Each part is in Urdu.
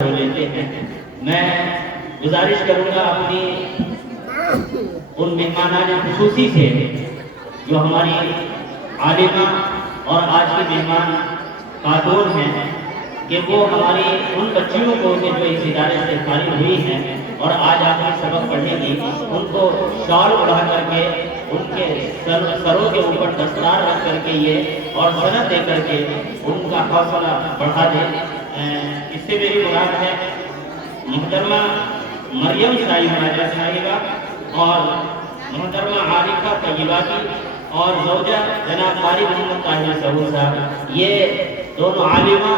لیتے ہیں۔ میں گزارش کروں گا اپنی ان مہمانان خصوصی سے جو ہماری عالمہ اور آج کی مہمان خاتون ہیں کہ وہ ہماری ان بچیوں کو کہ جو اس ادارے سے فارغ ہوئی ہیں اور آج آپ کو سبق پڑھنے کی ان کو شال اڑا کر کے ان کے سروں کے اوپر دستار رکھ کر کے یہ اور سند دے کر کے ان کا حوصلہ بڑھا دیں۔ اس سے میری مراد ہے محترمہ مریم صاحبہ صاحبہ اور محترمہ عارفہ طیبہ کی اور زوجہ جناب قاری محمد طاہر ظہور صاحب، یہ دونوں عالمہ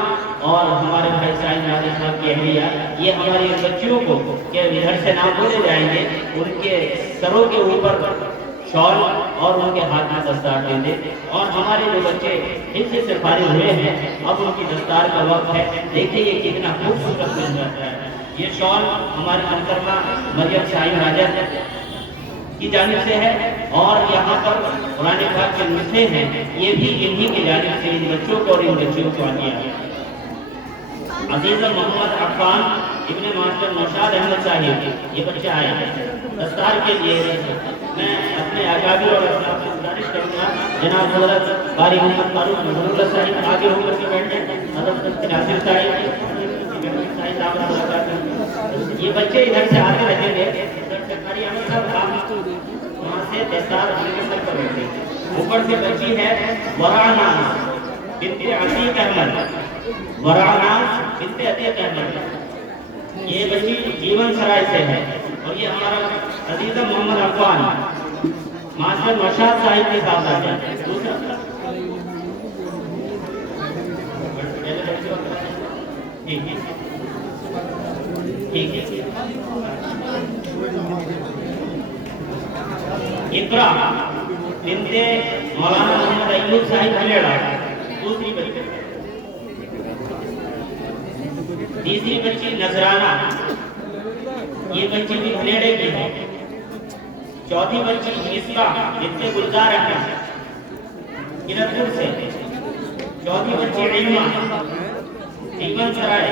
اور ہمارے بھائی سعید ناظر صاحب کی اہلیہ، یہ ہماری بچیوں کو کہ ادھر سے نام بولے جائیں گے ان کے سروں کے اوپر شال اور ان کے ہاتھ میں دستار دے دے، اور ہمارے جو بچے حفظ سے فارغ ہوئے ہیں اب ان کی دستار کا وقت ہے۔ دیکھیں یہ کتنا خوبصورت بن جاتا ہے۔ یہ شال ہماری محترمہ مریم صاحب راجہ کی جانب سے ہے اور یہاں پر قرآن پاک کے نسخے ہیں، یہ بھی انہی کی جانب سے ان بچوں کو اور ان بچیوں کو عطیہ ہے۔ عزیز محمد عفان ابن ماسٹر نوشاد احمد صاحب، یہ بچہ آئے ہیں دستار کے لیے۔ میں اپنے اکابر اور اسلاف سے گزارش کروں گا جناب حضرت قاری محمد فاروق نظر اللہ صاحب آگے ہو کر کے بیٹھیں، حضرت ناصر صاحب، یہ بچے ادھر سے آتے رہیں گے، ادھر سے قاری احمد صاحب وہاں سے دستار سر پر بیٹھے۔ اوپر سے بچی ہے وراناز بنت عتیق احمد، وراناز بنت عتیق احمد، یہ بچی جیون سرائے سے ہے، اور یہ ہمارا عزیزہ محمد عفان ماسٹر نوشاد صاحب کے ساتھ آ جائے۔ دوسرا ٹھیک ہے اقرا بنت مولانا محمد ایوب صاحب بھلیڑا، دوسری بچی۔ تیسری بچی نذرانہ، یہ بچی بھی بھلیڑے کی ہے۔ چوتھی بچی مصباح بنت گلزار احمد قلتپور سے۔ چوتھی بچی علمہ جیون سرائے،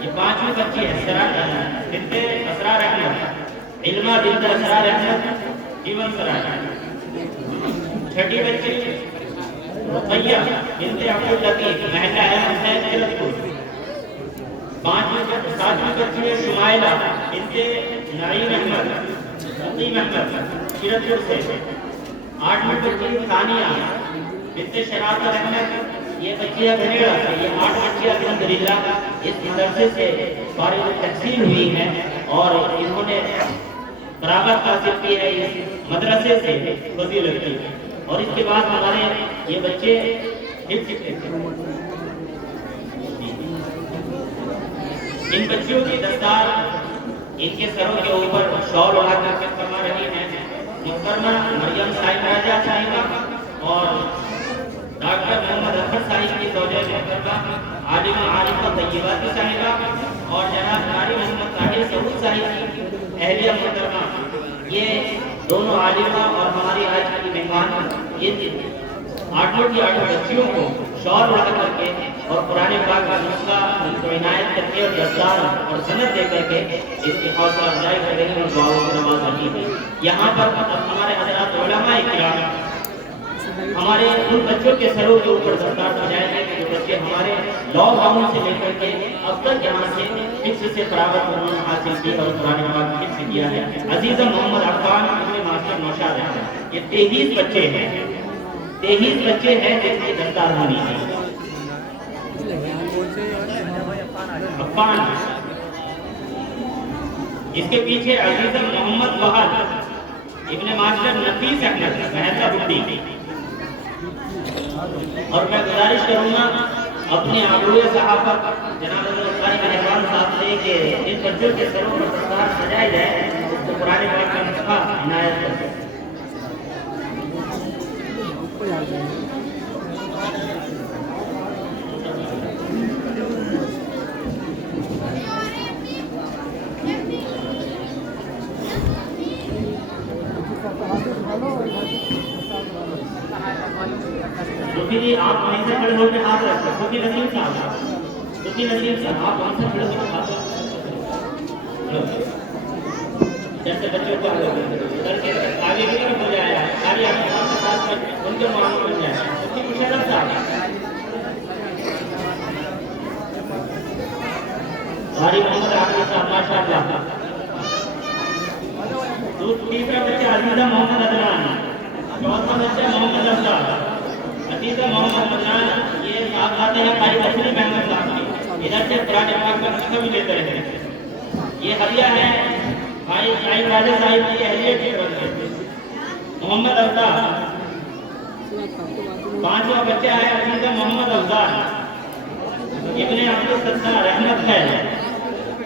یہ پانچویں بچی ہے بنت اسرار احمد، علمہ بنت اسرار احمد جیون سرائے۔ چھٹی بچی رقیہ بنت عبد اللطیف محلہ احمد ہے قلتپور۔ ساتویں بچی ہے شمائلہ بنت نعیم احمد مقیم احمد قلتپور سے۔ آٹھویں بچی ثانیہ بنت شرافت احمد، یہ بچیاں بھلیڑا سے، یہ 8 بچیاں الحمدللہ اس مدرسے سے فارغ التحصیل ہوئی ہیں اور انہوں نے قرابت حاصل کی ہے اس مدرسے سے فضیلت کی، اور اس کے بعد ہمارے یہ بچے ان بچیوں کی دستار ان کے سروں کے اوپر شال اڑا کر کے فرما رہی ہیں محترمہ مریم صاحب راجہ صاحبہ اور ڈاکٹر محمد اختر صاحب کی زوجہ محترمہ عالمہ عارفہ طیبہ کی صاحبہ اور جناب قاری محمد طاہر ظہور صاحب کی اہلیہ محترمہ، یہ دونوں عالمہ اور ہماری آج کی مہمان ان 8 کی 8 بچیوں کو شال اڑا کر کے اور قرآن پاک کا نسخہ ان کو عنایت کر کے اور دستار اور سند دے کر کے اس کی حوصلہ افزائی کر رہی اور دعاؤں سے نواز رہی ہے۔ یہاں پر اب ہمارے حضرات علماء کرام ہمارے ان بچوں کے سروں کے اوپر دستار سجائے گئے کہ جو بچے ہمارے لاک ڈاؤن سے لے کر کے اب تک یہاں سے حفظ سے فراغت انہوں نے حاصل کی اور قرآن پاک حفظ کیا ہے۔ عزیزہ محمد عفان ابن ماسٹر نوشاد احمد، یہ 23 بچے ہیں، 23 بچے ہیں جن کی دستار ہونی ہے۔ عفان، اس کے پیچھے عزیزہ محمد وحد ابن ماسٹر نفیس احمد محلہ بڈی، اور میں گزارش کروں گا اپنے آبروئے صحافت جناب قاری مہربان صاحب سے کہ ان بچوں کے سروں پر دستار سجائے جائے تو قرآن پاک کا نسخہ عنایت کرتے ہیں۔ جی آپ وہیں سے کھڑے ہو کے ہاتھ رکھتے ہیں، نظیم صاحب آپ وہاں سے کھڑے ہو کے ہاتھ رکھتے ہیں۔ جیسے بچوں کو ادھر کے آگے کی طرف ہو جائے ساری آپ کے ساتھ ان کے معاملے بن جائے اس کی مشرف صاحب ساری محمد عاقب صاحب ماشاء اللہ. تیسرا بچہ عزیزہ محمد عدنان, چوتھا بچہ محمد افضل, عزیزہ محمد عدنان. یہ صاحب آتے ہیں قاری تشریف احمد صاحب کی, ادھر سے قرآن پاک کا نسخہ بھی لیتے رہے. یہ ہدیہ ہے بھائی شاہد راجہ صاحب کی اہلیت کی طرف سے. محمد افضل پانچواں بچہ ہے عزیزہ محمد افضل ابن عبدالستار رحمت خیر.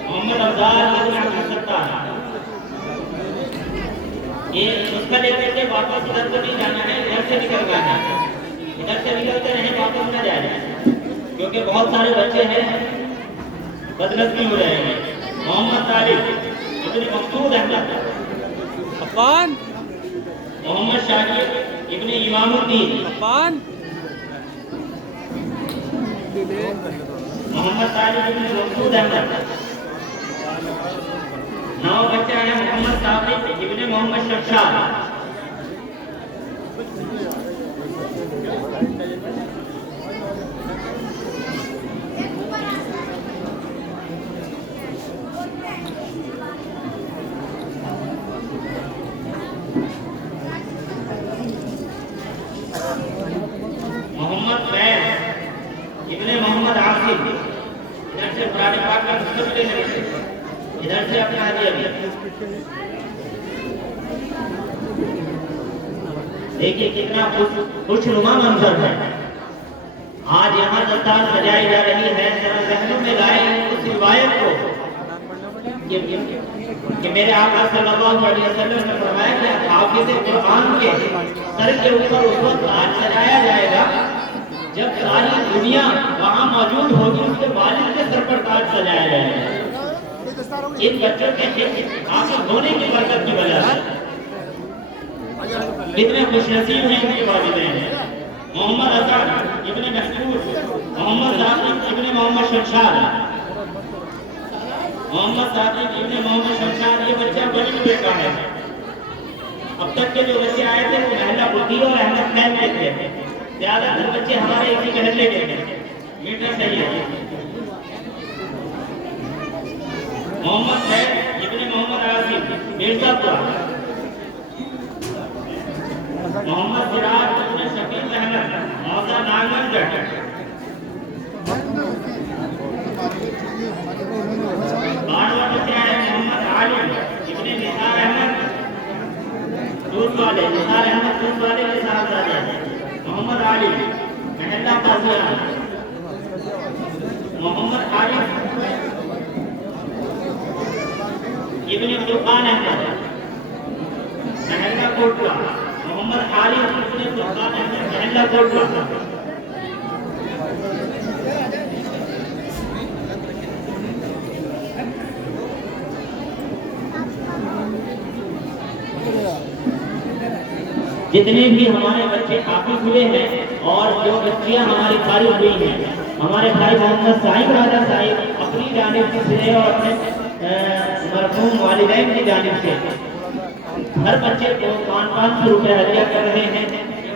محمد افضل ابن عبدالستار یہ نسخہ لے کر کے واپس ادھر کو نہیں جانا ہے, ادھر سے نکل جانا ہے. ادھر سے نکلتے رہیں واپس نہ جائے کیونکہ بہت سارے بچے ہیں بدنصیب ہو رہے ہیں. محمد طالب ابن مقصود احمد, عفان محمد شاکر ابن امام الدین, عفان محمد طالب ابن مقصود احمد. نو بچہ ہے محمد ثابت ابن محمد شمشاد. محمد فیض ابن محمد عاصم, ادھر سے قرآن پاک کا نسخہ لے لیں, ادھر سے اپنا ہدیہ بھی. دیکھیے کتنا خوشنما منظر ہے. آج یہاں دستار سجائی جا رہی ہے, ذرا ذہنوں میں لائیں اس روایت کو کہ میرے آقا صلی اللہ علیہ وسلم نے فرمایا کہ حافظ قرآن کے سر کے اوپر اس وقت تاج سجایا جائے گا جب ساری دنیا وہاں موجود ہوگی, اس کے والد کے سر پر تاج سجایا جائے گا. ان بچوں کے حاصل ہونے کی برکت کی وجہ سے کتنے خوش نصیب ہیں ان کے والدین. محمد اسد ابن محفوظ, محمد ثابت ابن محمد شمشاد, محمد ثابت ابن محمد شمشاد. یہ بچہ بڑی ہوئے کا ہے. اب تک کے جو بچے آئے تھے وہ محلہ بلدی اور احمد خیر کے تھے. زیادہ تر بچے ہمارے اسی محلے کے تھے. میٹر صحیح ہے. محمد فیض ابن محمد عاصم مرزا پورہ, محمد سراج ابن شکیل احمد موضع ناگن گڑھ, بارہواں بچہ ہے محمد عالم ابن نثار احمد دودھ والے, نثار احمد دودھ والے کے صاحبزادے ہیں. محمد عالم محلہ قاضیان. محمد عارف ابن فرقان احمد محلہ کوٹلا. محمد عارف ابن فرقان احمد محلہ کوٹلا. جتنے بھی ہمارے بچے حافظ ہوئے ہیں اور جو بچیاں ہماری فارغ ہوئی ہیں, ہمارے بھائی محمد صاحب راجہ صاحب اپنی جانب سے اور اپنے مرحوم والدین کی جانب سے ہر بچے کو 500 روپے ہدیہ کر رہے ہیں.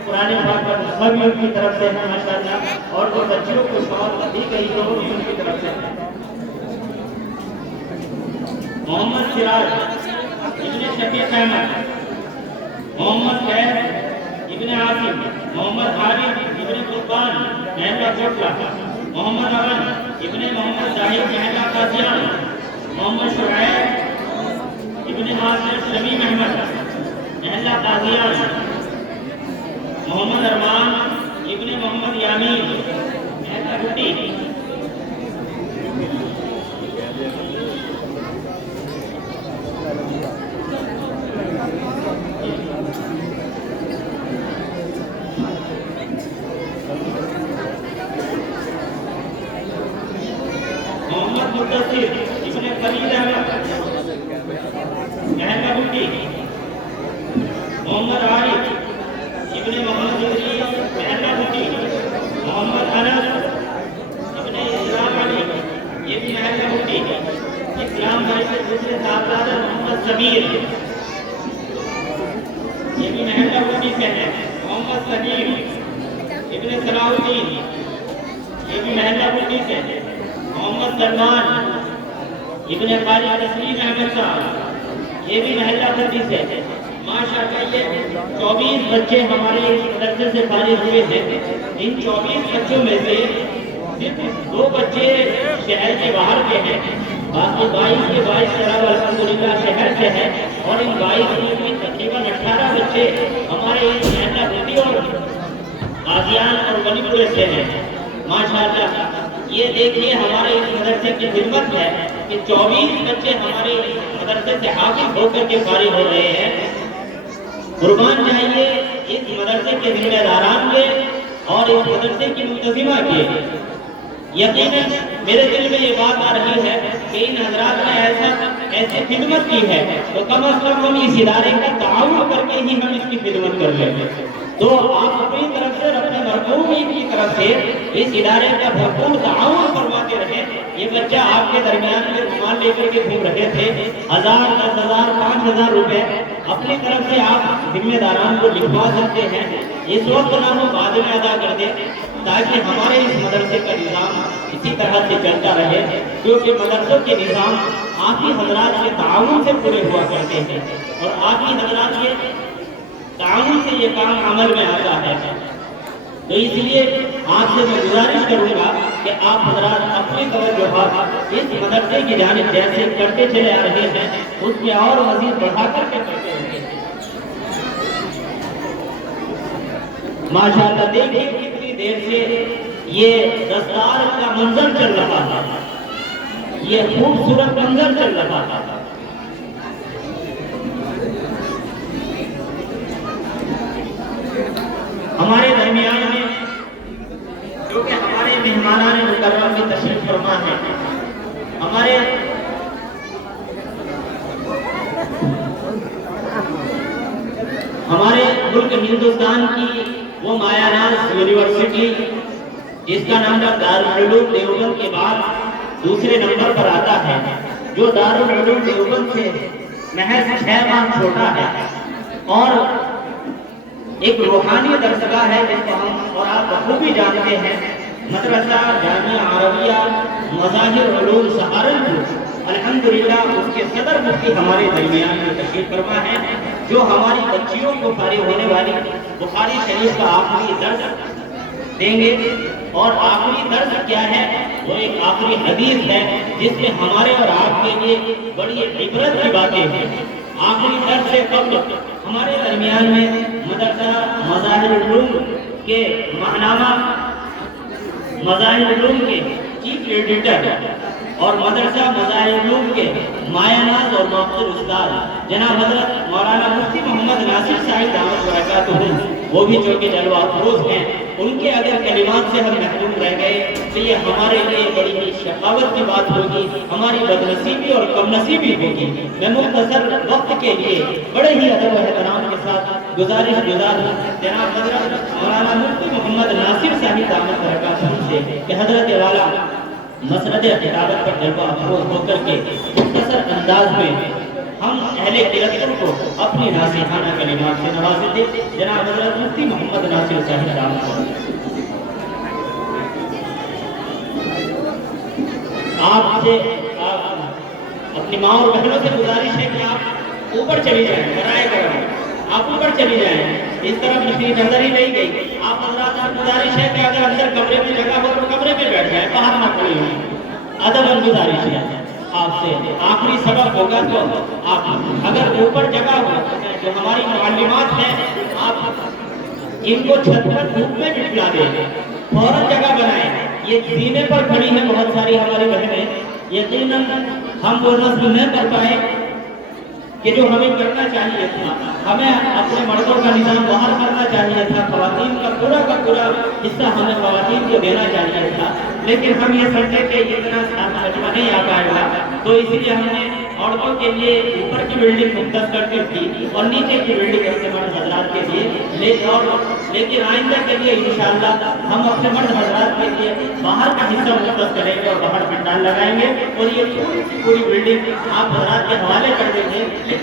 قرآن پاک کا نسخہ بھی ان کی طرف سے ہے ماشاءاللہ, اور جو بچیوں کو شوق دی گئی ہے وہ بھی ان کی طرف سے ہے. محمد سراج ابن شفیق احمد, محمد خیر ابن عاصم, محمد عارف ابن قربان محلہ کوٹلا, محمد امن ابن محمد ظاہر محلہ قاضیان, محمد شعیب ابن عاصم شمیم احمد محلہ قاضیان, محمد ارمان ابن محمد یامین محلہ بھٹی. محمد مدثر ابن فرید احمد محلہ بھٹی. محمد عارف ابن محمد زہری محلہ بھٹی. محمد انس ابن اسلام علی یہ بھی محلہ بھٹی. اسلام امام بھائی کے دوسرے صاحبزادہ محمد سمیر، یہ بھی محلہ بوٹی سے ہے، محمد سلیم ابن صلاح الدین، یہ بھی محلہ بوٹی سے ہے، محمد سلمان ابن خالد تسلیم احمد صاحب، یہ بھی محلہ بوٹی سے ہے۔ ماشاءاللہ یہ 24 بچے ہمارے اس مدرسے سے فارغ ہوئے ہیں۔ ان 24 بچوں میں سے صرف 2 بچے شہر کے باہر کے ہیں، باقی 22 کے 22 طلبہ الحمدللہ شہر سے ہیں، اور ان 22 میں بھی تقریباً 18 بچے ہمارے اس محلہ بوٹی اور قادیان اور ولی پورے سے ہیں۔ ماشاءاللہ یہ دیکھیے ہمارے اس مدرسے کی خدمت ہے کہ 24 بچے ہمارے اس مدرسے سے حافظ ہو کر کے فارغ ہو رہے ہیں۔ قربان جائیے اس مدرسے کے ذمہ داران کے اور اس مدرسے کی منتظمہ کے۔ یقیناً میرے دل میں یہ بات آ رہی ہے کہ ان حضرات نے ایسی خدمت کی ہے تو کم از کم ہم اس ادارے کا تعاون کر کے ہی ہم اس کی خدمت کر لیں۔ تو آپ اپنی طرف سے اپنے مرحوم کی طرف سے اس ادارے کا بھرپور تعاون کرواتے رہے۔ یہ بچہ آپ کے درمیان میں رومال لے کر کے گھوم رہے تھے، 1000 10,000 5,000 روپے اپنی طرف سے آپ ذمہ داران کو لکھوا سکتے ہیں، اس وقت نہ وہ بعد میں ادا کر دیں تاکہ ہمارے اس مدرسے کا نظام اسی طرح سے چلتا رہے، کیونکہ مدرسوں کے نظام آپ ہی حضرات کے تعاون سے پورے ہوا کرتے ہیں، اور آپ ہی حضرات کے تعاون سے یہ کام عمل میں آتا ہے۔ تو اس لیے آپ سے میں گزارش کروں گا کہ آپ حضرات اپنی توجہ اس مدرسے کی جانب جیسے کرتے چلے آ رہے ہیں اس میں اور مزید بڑھا کر کے کرتے رہیں۔ ماشاءاللہ دیکھیں کتنی دیر سے یہ دستار کا منظر چل رہا تھا، یہ خوبصورت منظر چل رہا تھا۔ ہمارے درمیان میں جو کہ ہمارے مہمانان مکرم کی تشریف فرما ہے، ہمارے ملک ہندوستان کی وہ مایا ناز یونیورسٹی جس کا نام دارالعلوم دیوبند کے بعد دوسرے نمبر پر آتا ہے، جو دارالعلوم دیوبند سے محض 6 ماہ چھوٹا ہے، اور ایک روحانی درسگاہ ہے جس کو ہم اور آپ بخوبی جانتے ہیں، مدرسہ جامعہ عربیہ مظاہر علوم سہارنپور۔ الحمدللہ اس کے صدر مفتی ہمارے درمیان میں تشریف فرما ہے، جو ہماری بچیوں کو فارغ ہونے والی بخاری شریف کا آخری درس دیں گے۔ اور آخری درس کیا ہے؟ وہ ایک آخری حدیث ہے جس میں ہمارے اور آپ کے لیے بڑی عبرت کی باتیں ہیں۔ آخری درس سے قبل ہمارے درمیان میں مدرسہ مظاہر علوم کے ماہنامہ مظاہر علوم کے چیف ایڈیٹر اور مدرسہ مظاہر علوم کے مایہ ناز اور مؤثر استاد جناب حضرت مولانا مفتی محمد ناصر صاحب دامت برکاتہ وہ بھی چونکہ جلوہ افروز ہیں، ان کے اگر کلمات سے ہم محروم رہ گئے تو یہ ہمارے لیے بڑی ہی شقاوت کی بات ہوگی، ہماری بدنصیبی اور کم نصیبی ہوگی۔ میں مختصر وقت کے لیے بڑے ہی ادب و احترام کے ساتھ گزارش گزار ہوں جناب حضرت مولانا مفتی محمد ناصر صاحب دامت برکاتہ سے کہ حضرت والا مسند خطابت پر جلوہ افروز ہو کر کے مختصر انداز میں ہم اہل قلتوں کو اپنی ناصحانہ کلمات سے نوازیں دیں۔ جناب حضرت مفتی محمد ناصر صاحب دامت آپ سے اپنی ماں اور بہنوں سے گزارش ہے کہ آپ اوپر چلی جائیں، برائے کرم آپ اوپر چلی جائیں، اس طرف مجھے نظر ہی نہیں گئی۔ آپ حضرات سے گزارش ہے کہ اگر اندر کمرے میں جگہ ہو تو کمرے میں بیٹھ جائیں، باہر نہ کھڑی ہوں۔ ادب گزارش ہے آپ سے، آخری سبق ہوگا تو آپ اگر اوپر جگہ ہو جو ہماری معلومات ہیں آپ ان کو چھت پر دھوپ میں بٹھلا دیں، فوراً جگہ بنائیں۔ یہ سینے پر کھڑی ہیں بہت ساری ہماری بہنیں، یقیناً ہم وہ نظم نہ کر پائے کہ جو ہمیں کرنا چاہیے تھا۔ ہمیں اپنے مردوں کا نظام باہر کرنا چاہیے تھا، خواتین کا پورا حصہ ہمیں خواتین کو دینا چاہیے تھا، لیکن ہم یہ سمجھے کہ اتنا مجمع نہیں آ پائے گا، تو اس لیے ہم نے عورتوں کے لیے اوپر کی بلڈنگ مختص کرتی تھی اور نیچے کی بلڈنگ اپنے مرد حضرات کے لیے لیکن آئندہ کے لیے انشاءاللہ ہم اپنے مرد حضرات کے لیے باہر کا حصہ مختص کریں گے اور باہر پنڈال لگائیں گے اور یہ پوری بلڈنگ آپ حضرات کے حوالے کر دیں گے.